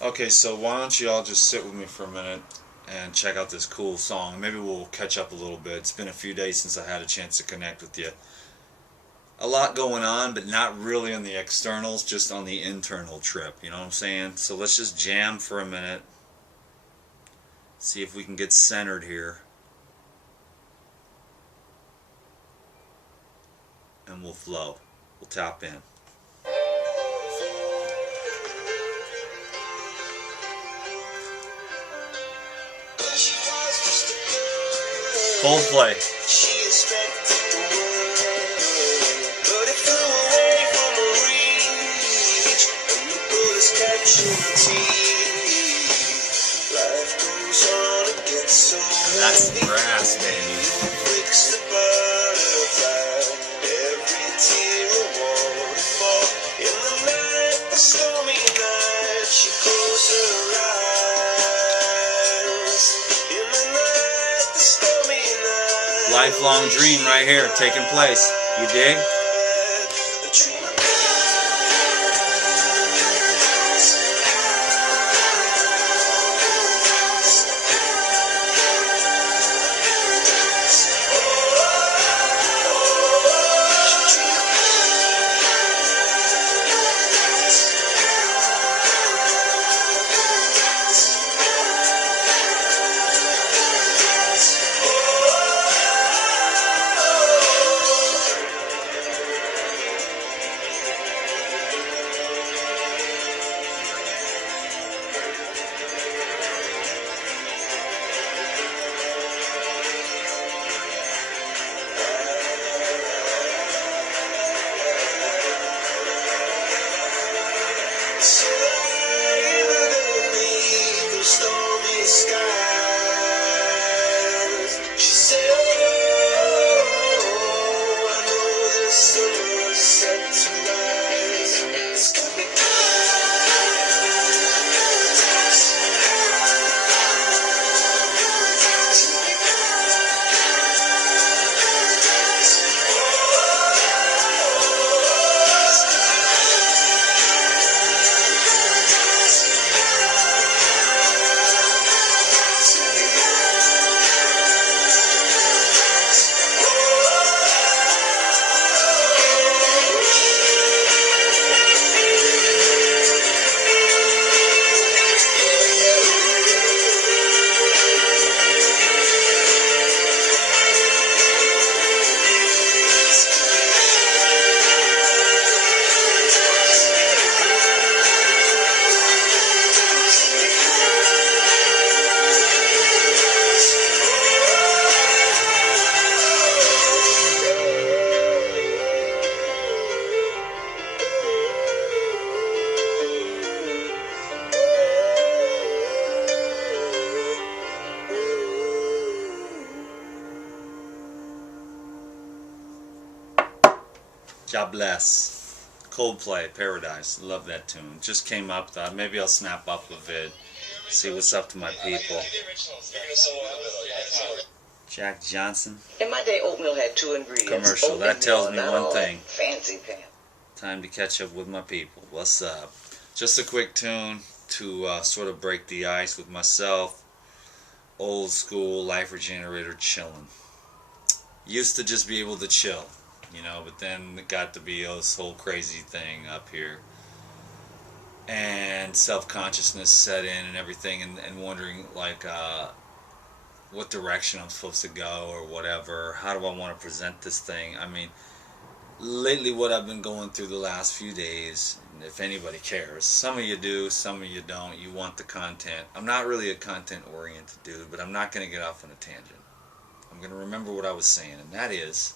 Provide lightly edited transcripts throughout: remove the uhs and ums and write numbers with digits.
Okay, so why don't you all just sit with me for a minute and check out this cool song. Maybe we'll catch up a little bit. It's been a few days since I had a chance to connect with you. A lot going on, but not really on the externals, just on the internal trip. You know what I'm saying? So let's just jam for a minute. See if we can get centered here. And we'll flow. We'll tap in. Coldplay. And that's the grass, baby. Lifelong dream right here, taking place. You dig? God bless. Coldplay, Paradise. Love that tune. Just came up. Thought maybe I'll snap up a vid. See what's up to my people. Jack Johnson. In my day, oatmeal had 2 ingredients. Commercial. Oatmeal, That tells me not one all thing. Fancy pants. Time to catch up with my people. What's up? Just a quick tune to sort of break the ice with myself. Old school Life Regenerator chilling. Used to just be able to chill, you know, but then it got to be this whole crazy thing up here. And self-consciousness set in and everything, and wondering, like, what direction I'm supposed to go or whatever. How do I want to present this thing? I mean, lately what I've been going through the last few days, if anybody cares, some of you do, some of you don't, you want the content. I'm not really a content-oriented dude, but I'm not going to get off on a tangent. I'm going to remember what I was saying, and that is,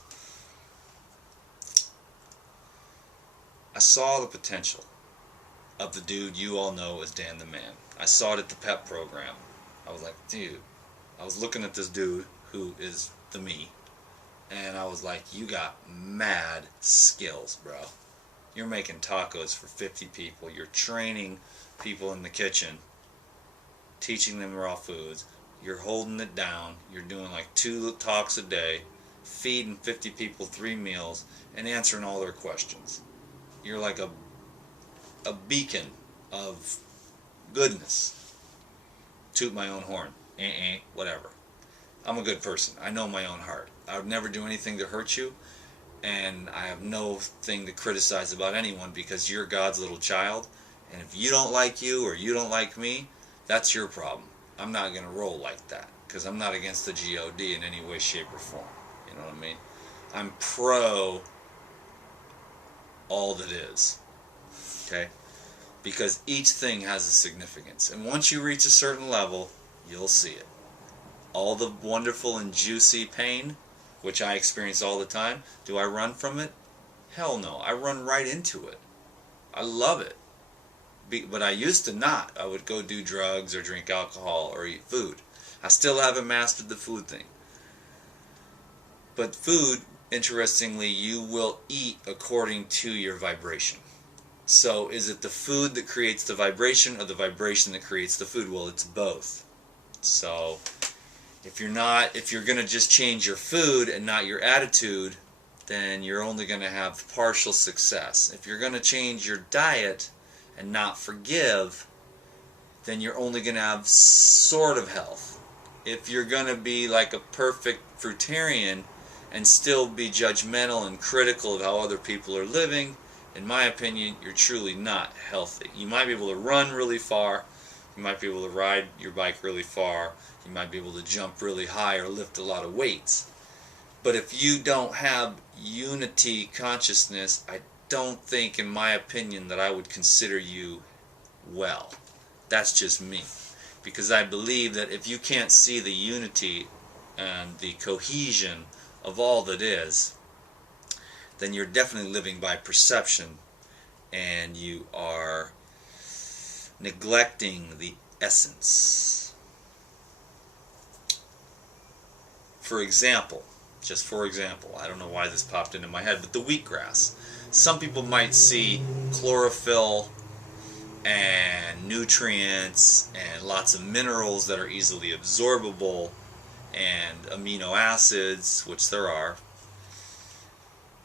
I saw the potential of the dude you all know as Dan the Man. I saw it at the PEP program. I was like, dude, I was looking at this dude who is the me, and I was like, you got mad skills, bro. You're making tacos for 50 people. You're training people in the kitchen, teaching them raw foods. You're holding it down. You're doing like 2 talks a day, feeding 50 people 3 meals, and answering all their questions. You're like a beacon of goodness. Toot my own horn. Whatever. I'm a good person. I know my own heart. I would never do anything to hurt you, and I have no thing to criticize about anyone because you're God's little child, and if you don't like you or you don't like me, that's your problem. I'm not going to roll like that because I'm not against the God in any way, shape, or form. You know what I mean? I'm pro all that is. Okay? Because each thing has a significance. And once you reach a certain level, you'll see it. All the wonderful and juicy pain, which I experience all the time, do I run from it? Hell no. I run right into it. I love it. But I used to not. I would go do drugs or drink alcohol or eat food. I still haven't mastered the food thing. But food, interestingly, you will eat according to your vibration. So is it the food that creates the vibration or the vibration that creates the food? Well, it's both. So if you're going to just change your food and not your attitude, then you're only going to have partial success. If you're going to change your diet and not forgive, then you're only going to have sort of health. If you're going to be like a perfect fruitarian and still be judgmental and critical of how other people are living, in my opinion, you're truly not healthy. You might be able to run really far, you might be able to ride your bike really far, you might be able to jump really high or lift a lot of weights. But if you don't have unity consciousness, I don't think, in my opinion, that I would consider you well. That's just me. Because I believe that if you can't see the unity and the cohesion of all that is, then you're definitely living by perception and you are neglecting the essence. For example, just for example, I don't know why this popped into my head, but the wheatgrass. Some people might see chlorophyll and nutrients and lots of minerals that are easily absorbable and amino acids, which there are.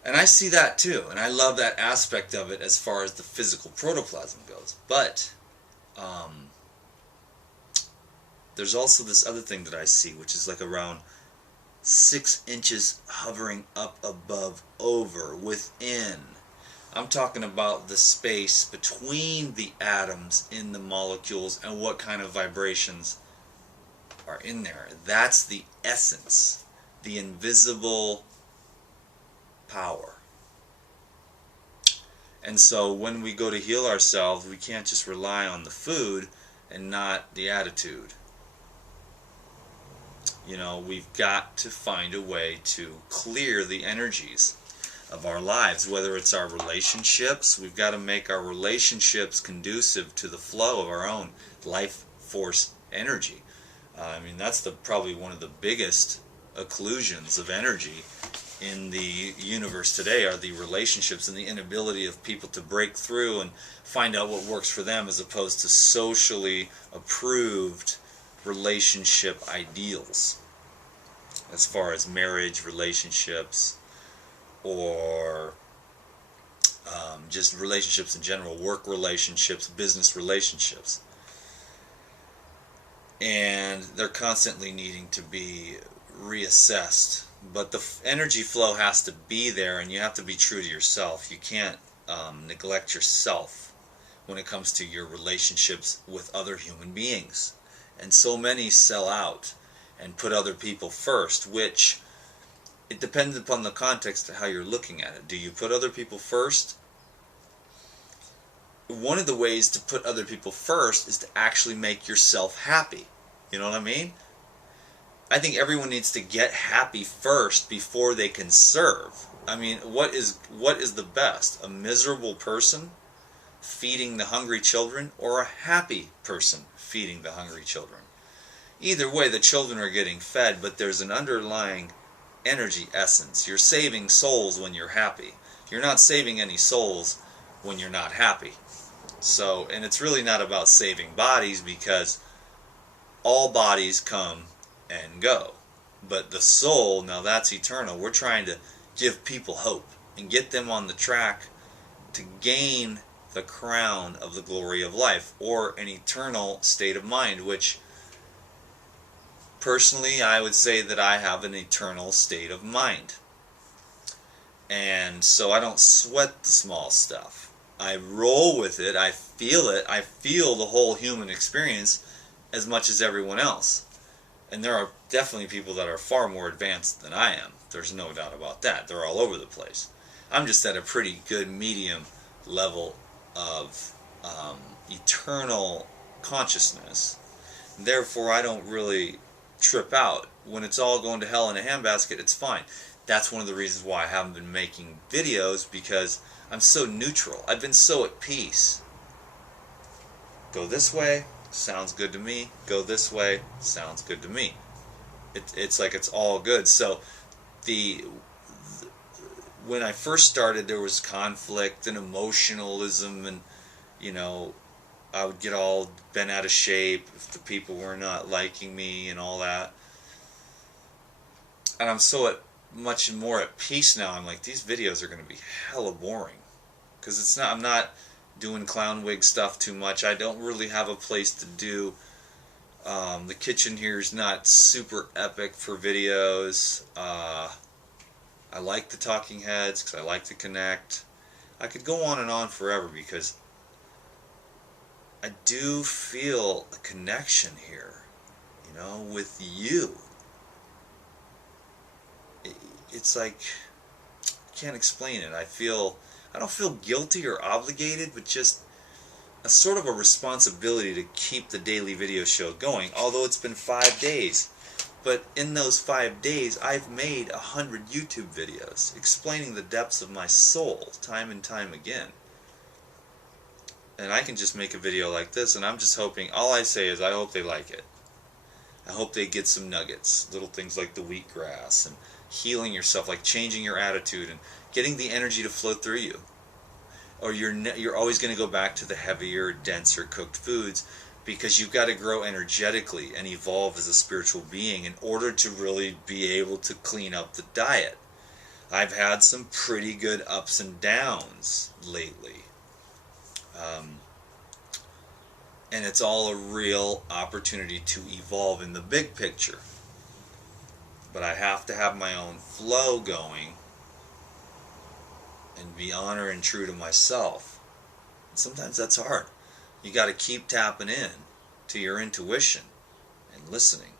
And I see that too, and I love that aspect of it as far as the physical protoplasm goes. But there's also this other thing that I see, which is like around 6 inches hovering up above, over, within. I'm talking about the space between the atoms in the molecules and what kind of vibrations are in there. That's the essence, the invisible power. And so when we go to heal ourselves, we can't just rely on the food and not the attitude. You know, we've got to find a way to clear the energies of our lives, whether it's our relationships. We've got to make our relationships conducive to the flow of our own life force energy. I mean, that's probably one of the biggest occlusions of energy in the universe today, are the relationships and the inability of people to break through and find out what works for them, as opposed to socially approved relationship ideals as far as marriage, relationships, or just relationships in general, work relationships, business relationships. And they're constantly needing to be reassessed. But the energy flow has to be there, and you have to be true to yourself. You can't neglect yourself when it comes to your relationships with other human beings. And so many sell out and put other people first, which it depends upon the context of how you're looking at it. Do you put other people first? One of the ways to put other people first is to actually make yourself happy. You know what I mean? I think everyone needs to get happy first before they can serve. I mean, what is the best? A miserable person feeding the hungry children, or a happy person feeding the hungry children? Either way, the children are getting fed, but there's an underlying energy essence. You're saving souls when you're happy. You're not saving any souls when you're not happy. So, and it's really not about saving bodies, because all bodies come and go. But the soul, now that's eternal. We're trying to give people hope and get them on the track to gain the crown of the glory of life, or an eternal state of mind, which personally I would say that I have an eternal state of mind. And so I don't sweat the small stuff. I roll with it, I feel the whole human experience as much as everyone else. And there are definitely people that are far more advanced than I am. There's no doubt about that. They're all over the place. I'm just at a pretty good medium level of eternal consciousness. Therefore, I don't really trip out. When it's all going to hell in a handbasket, it's fine. That's one of the reasons why I haven't been making videos, because I'm so neutral. I've been so at peace. Go this way, sounds good to me. Go this way, sounds good to me. It's like it's all good. So when I first started, there was conflict and emotionalism, and I would get all bent out of shape if the people were not liking me and all that. And I'm so much more at peace now. I'm like, these videos are going to be hella boring, because I'm not doing clown wig stuff too much. I don't really have a place to do. The kitchen here is not super epic for videos. I like the talking heads because I like to connect. I could go on and on forever, because I do feel a connection here, with you. It's like, I can't explain it. I don't feel guilty or obligated, but just a sort of a responsibility to keep the daily video show going, although it's been 5 days. But in those 5 days, I've made 100 YouTube videos explaining the depths of my soul time and time again. And I can just make a video like this, and I'm just hoping, all I say is I hope they like it. I hope they get some nuggets, little things like the wheatgrass and healing yourself, like changing your attitude and getting the energy to flow through you. Or you're always going to go back to the heavier, denser cooked foods, because you've got to grow energetically and evolve as a spiritual being in order to really be able to clean up the diet. I've had some pretty good ups and downs lately. And it's all a real opportunity to evolve in the big picture. But I have to have my own flow going and be honest and true to myself. And sometimes that's hard. You got to keep tapping in to your intuition and listening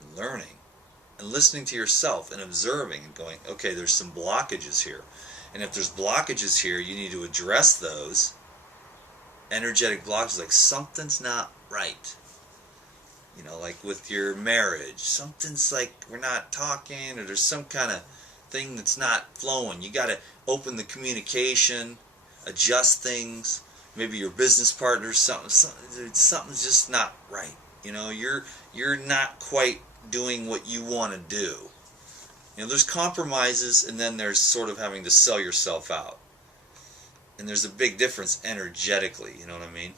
and learning and listening to yourself and observing and going, okay, there's some blockages here. And if there's blockages here, you need to address those energetic blockages, like something's not right. Like with your marriage, something's like we're not talking, or there's some kind of thing that's not flowing. You got to open the communication, adjust things. Maybe your business partner, something's just not right. You're not quite doing what you want to do. There's compromises, and then there's sort of having to sell yourself out. And there's a big difference energetically, you know what I mean?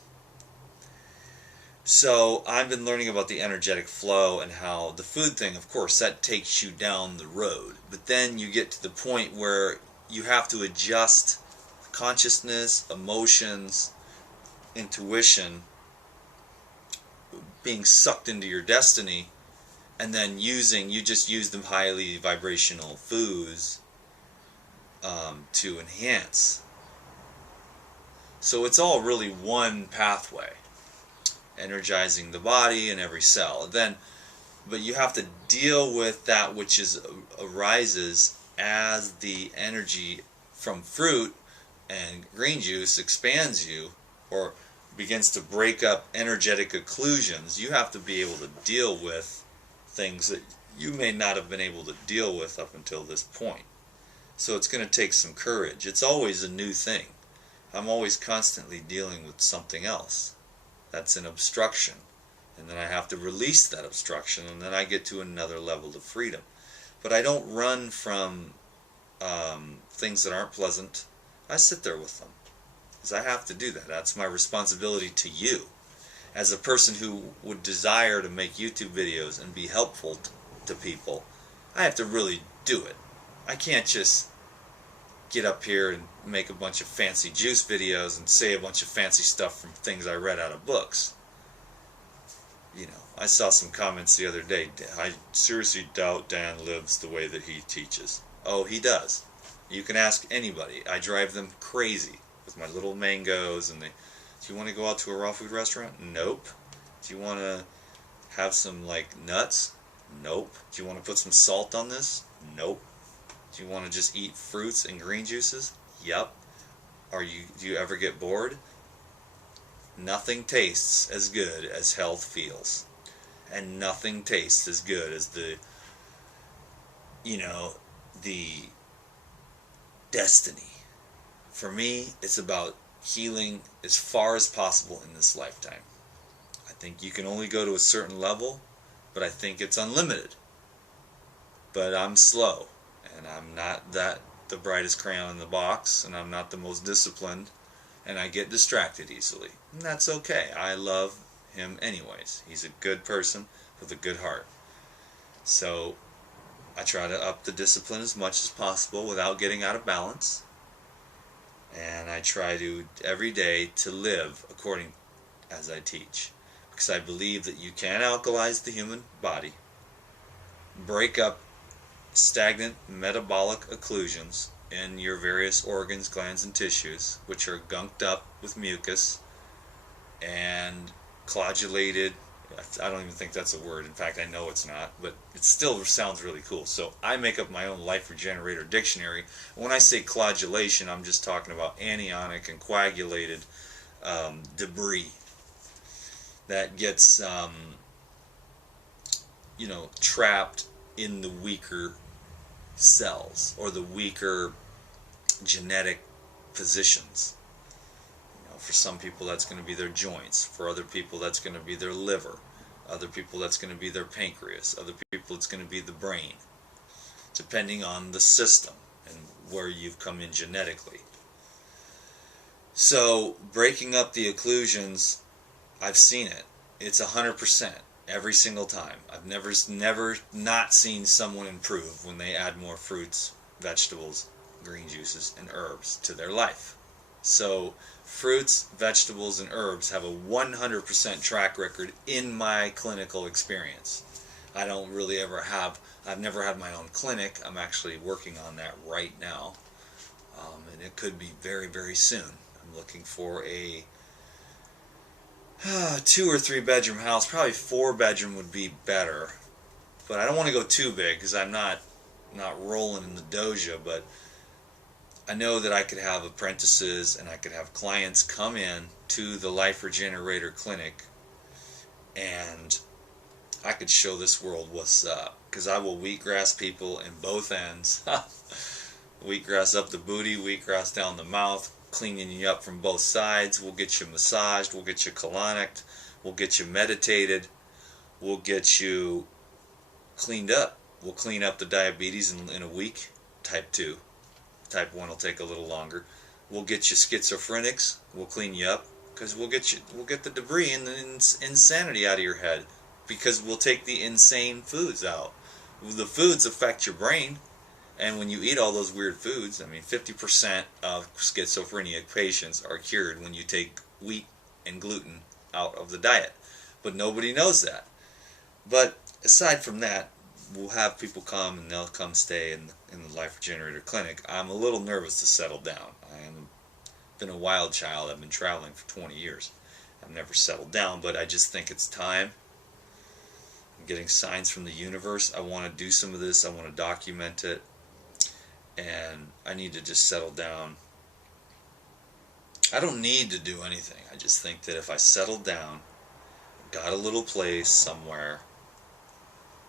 So I've been learning about the energetic flow, and how the food thing, of course, that takes you down the road. But then you get to the point where you have to adjust consciousness, emotions, intuition, being sucked into your destiny, and then you just use the highly vibrational foods to enhance. So it's all really one pathway, energizing the body and every cell. But you have to deal with that which arises as the energy from fruit and green juice expands you, or begins to break up energetic occlusions. You have to be able to deal with things that you may not have been able to deal with up until this point. So it's going to take some courage. It's always a new thing. I'm always constantly dealing with something else. That's an obstruction. And then I have to release that obstruction, and then I get to another level of freedom. But I don't run from things that aren't pleasant. I sit there with them, because I have to do that. That's my responsibility to you. As a person who would desire to make YouTube videos and be helpful to people, I have to really do it. I can't just get up here and make a bunch of fancy juice videos and say a bunch of fancy stuff from things I read out of books. You know, I saw some comments the other day. I seriously doubt Dan lives the way that he teaches. Oh, he does. You can ask anybody. I drive them crazy with my little mangoes. And do you want to go out to a raw food restaurant? Nope. Do you want to have some like nuts? Nope. Do you want to put some salt on this? Nope. Do you want to just eat fruits and green juices? Yep. Do you ever get bored? Nothing tastes as good as health feels. And nothing tastes as good as the destiny. For me, it's about healing as far as possible in this lifetime. I think you can only go to a certain level, but I think it's unlimited. But I'm slow, and I'm not the brightest crayon in the box, and I'm not the most disciplined, and I get distracted easily. And that's okay. I love him anyways. He's a good person with a good heart. So I try to up the discipline as much as possible without getting out of balance. And I try to every day to live according as I teach. Because I believe that you can alkalize the human body, break up stagnant metabolic occlusions in your various organs, glands, and tissues, which are gunked up with mucus and clodulated. I don't even think that's a word. In fact, I know it's not, but it still sounds really cool. So I make up my own Life Regenerator dictionary. When I say clodulation, I'm just talking about anionic and coagulated debris that gets trapped in the weaker cells or the weaker genetic positions. For some people that's going to be their joints. For other people that's going to be their liver. Other people that's going to be their pancreas. Other people it's going to be the brain. Depending on the system and where you've come in genetically. So breaking up the occlusions, I've seen it. It's 100% every single time. I've never not seen someone improve when they add more fruits, vegetables, green juices, and herbs to their life. So fruits, vegetables, and herbs have a 100% track record in my clinical experience. I don't really I've never had my own clinic. I'm actually working on that right now. And it could be very, very soon. I'm looking for a 2 or 3 bedroom house. Probably 4 bedroom would be better. But I don't want to go too big because I'm not rolling in the doja, but I know that I could have apprentices and I could have clients come in to the Life Regenerator Clinic and I could show this world what's up. Because I will wheatgrass people in both ends. Wheatgrass up the booty, wheatgrass down the mouth, cleaning you up from both sides. We'll get you massaged, we'll get you colonic, we'll get you meditated, we'll get you cleaned up. We'll clean up the diabetes in a week, type 2. Type 1 will take a little longer. We'll get you schizophrenics. We'll clean you up because we'll get the debris and the insanity out of your head because we'll take the insane foods out. The foods affect your brain, and when you eat all those weird foods, 50% of schizophrenic patients are cured when you take wheat and gluten out of the diet. But nobody knows that. But aside from that, we'll have people come and they'll come stay in the Life Regenerator Clinic. I'm a little nervous to settle down. I've been a wild child. I've been traveling for 20 years. I've never settled down, but I just think it's time. I'm getting signs from the universe. I want to do some of this. I want to document it. And I need to just settle down. I don't need to do anything. I just think that if I settled down, got a little place somewhere,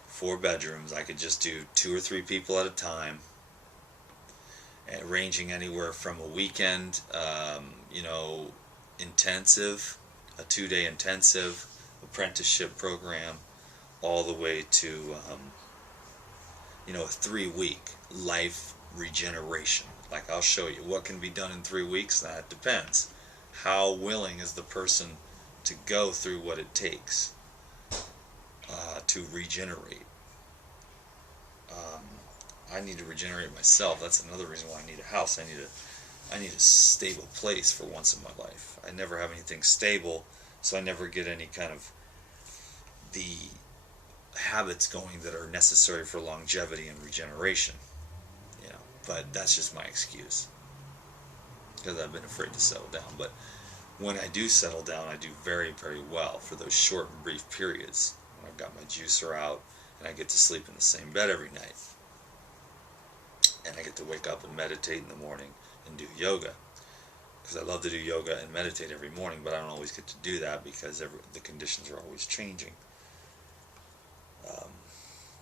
4 bedrooms, I could just do 2 or 3 people at a time, ranging anywhere from a weekend, intensive, a 2-day intensive apprenticeship program, all the way to, a 3-week life regeneration. Like I'll show you what can be done in 3 weeks. That depends. How willing is the person to go through what it takes to regenerate. I need to regenerate myself. That's another reason why I need a house. I need a stable place for once in my life. I never have anything stable, so I never get any kind of the habits going that are necessary for longevity and regeneration. You know, but that's just my excuse because I've been afraid to settle down. But when I do settle down, I do very, very well for those short and brief periods when I've got my juicer out and I get to sleep in the same bed every night. And I get to wake up and meditate in the morning and do yoga. Because I love to do yoga and meditate every morning, but I don't always get to do that because the conditions are always changing.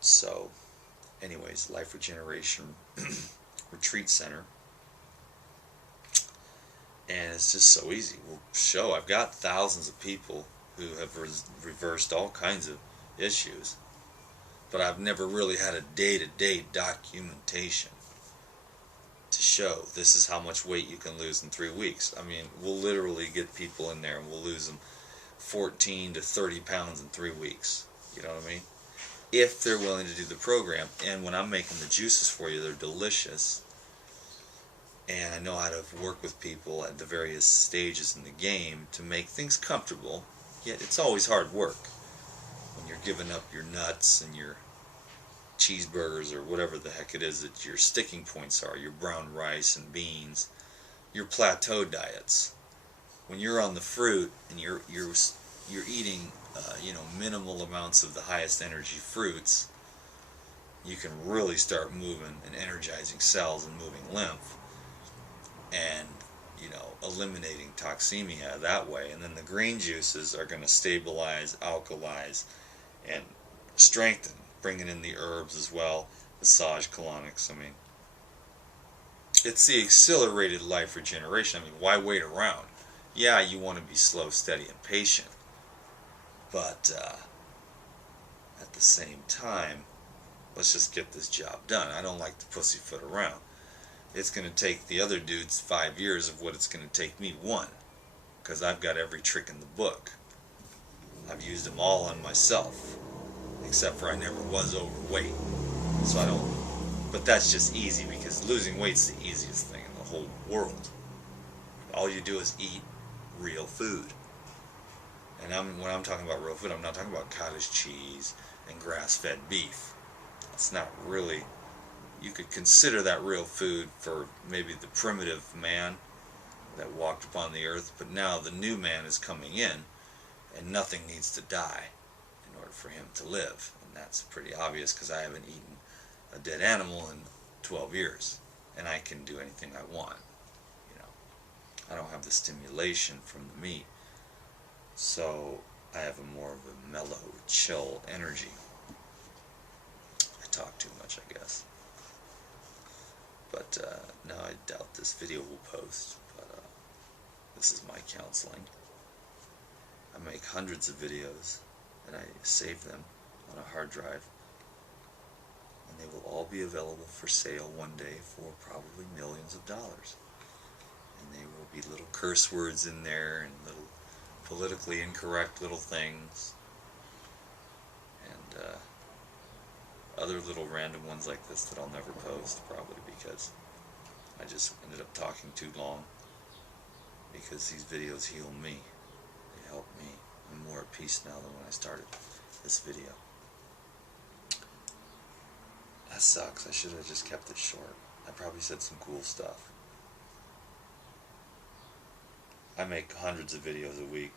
So, anyways, Life Regeneration Retreat Center. And it's just so easy. I've got thousands of people who have reversed all kinds of issues, but I've never really had a day-to-day documentation to show this is how much weight you can lose in 3 weeks. I mean, we'll literally get people in there and we'll lose them 14 to 30 pounds in 3 weeks. You know what I mean? If they're willing to do the program. And when I'm making the juices for you, they're delicious. And I know how to work with people at the various stages in the game to make things comfortable. Yet it's always hard work when you're giving up your nuts and your cheeseburgers or whatever the heck it is that your sticking points are, your brown rice and beans, your plateau diets. When you're on the fruit and you're eating minimal amounts of the highest energy fruits, you can really start moving and energizing cells and moving lymph and eliminating toxemia that way. And then the green juices are going to stabilize, alkalize, and strengthen, bringing in the herbs as well, massage colonics. I mean, it's the accelerated life regeneration. I mean, why wait around? Yeah, you want to be slow, steady, and patient, but at the same time, let's just get this job done. I don't like to pussyfoot around. It's going to take the other dudes 5 years of what it's going to take me 1, because I've got every trick in the book. I've used them all on myself, except for I never was overweight. So I don't, but that's just easy because losing weight's the easiest thing in the whole world. All you do is eat real food. And when I'm talking about real food, I'm not talking about cottage cheese and grass-fed beef. It's not really, you could consider that real food for maybe the primitive man that walked upon the earth, but now the new man is coming in and nothing needs to die in order for him to live. And that's pretty obvious because I haven't eaten a dead animal in 12 years and I can do anything I want. I don't have the stimulation from the meat, so I have a more of a mellow, chill energy. I talk too much, I guess. But no, I doubt this video will post, but this is my counseling. I make hundreds of videos and I save them on a hard drive, and they will all be available for sale one day for probably millions of dollars. And there will be little curse words in there and little politically incorrect little things and other little random ones like this that I'll never post, probably because I just ended up talking too long, because these videos heal me. They help me. I'm more at peace now than when I started this video. That sucks. I should have just kept it short. I probably said some cool stuff. I make hundreds of videos a week.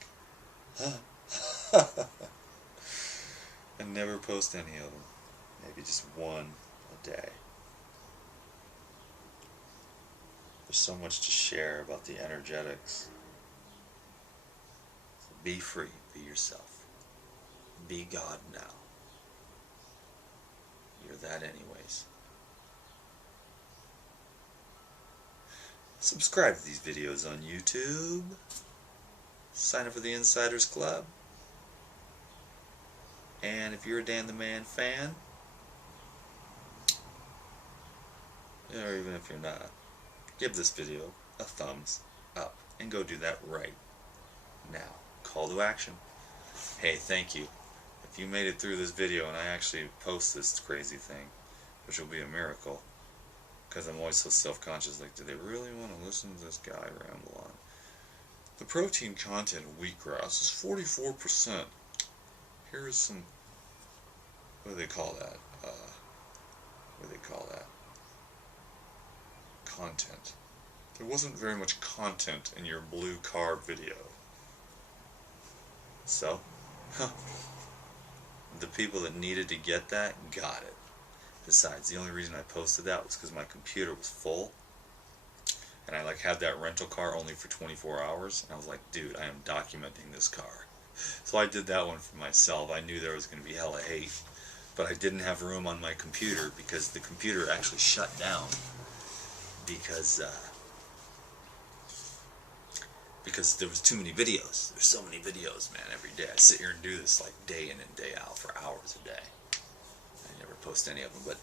And never post any of them. Maybe just one a day. There's so much to share about the energetics. So be free. Be yourself. Be God now. You're that anyways. Subscribe to these videos on YouTube. Sign up for the Insiders Club. And if you're a Dan the Man fan, or even if you're not, give this video a thumbs up and go do that right now. Call to action. Hey, thank you. If you made it through this video and I actually post this crazy thing, which will be a miracle, because I'm always so self-conscious, like, do they really want to listen to this guy ramble on? The protein content of wheatgrass is 44%. Here's some, what do they call that? Content. There wasn't very much content in your blue carb video. So, the people that needed to get that got it. Besides, the only reason I posted that was because my computer was full, and I like had that rental car only for 24 hours, and I was like, dude, I am documenting this car. So I did that one for myself. I knew there was going to be hella hate, but I didn't have room on my computer because the computer actually shut down because there was too many videos. There's so many videos, man, every day. I sit here and do this like day in and day out for hours a day. I never post any of them, but